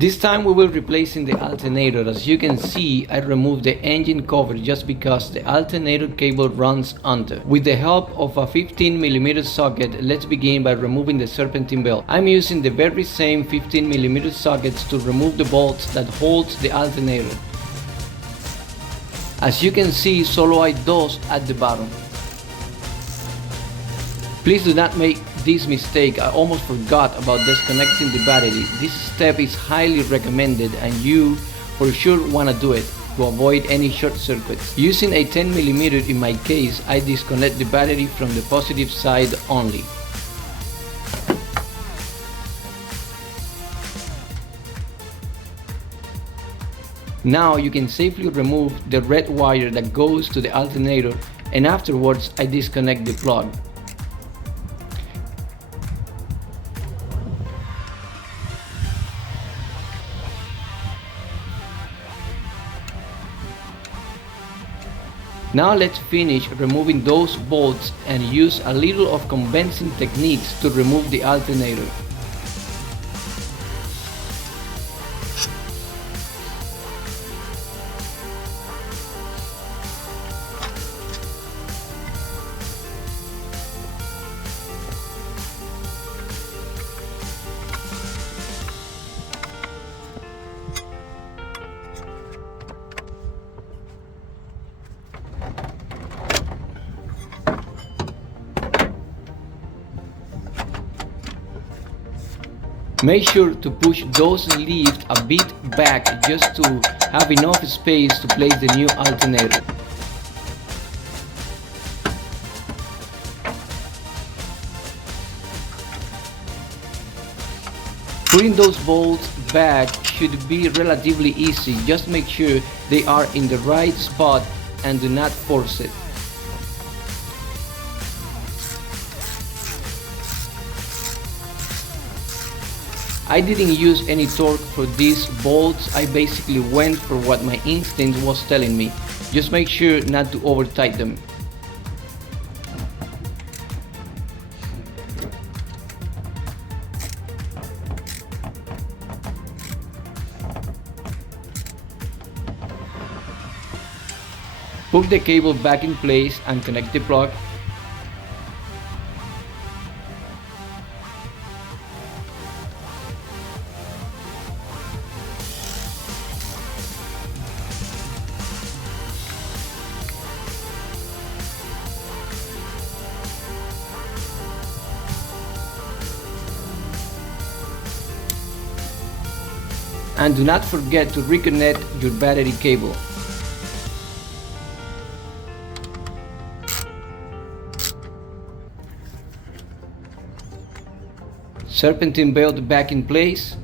This time we will replacing the alternator. As you can see, I removed the engine cover just because the alternator cable runs under. With the help of a 15mm socket, let's begin by removing the serpentine belt. I'm using the very same 15mm sockets to remove the bolts that holds the alternator. As you can see, solo hay dos at the bottom. Please do not make this mistake. I almost forgot about disconnecting the battery. This step is highly recommended and you for sure want to do it to avoid any short circuits. Using a 10mm in my case, I disconnect the battery from the positive side only. Now you can safely remove the red wire that goes to the alternator, and afterwards I disconnect the plug. Now let's finish removing those bolts and use a little of convincing techniques to remove the alternator. Make sure to push those leaves a bit back just to have enough space to place the new alternator. Putting those bolts back should be relatively easy. Just make sure they are in the right spot and do not force it. I didn't use any torque for these bolts. I basically went for what my instinct was telling me. Just make sure not to over tighten them. Put the cable back in place and connect the plug. And do not forget to reconnect your battery cable. Serpentine belt back in place.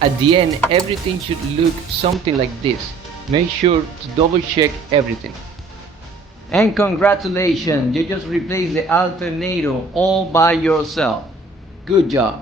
At the end, everything should look something like this. Make sure to double check everything. And congratulations, you just replaced the alternator all by yourself. Good job.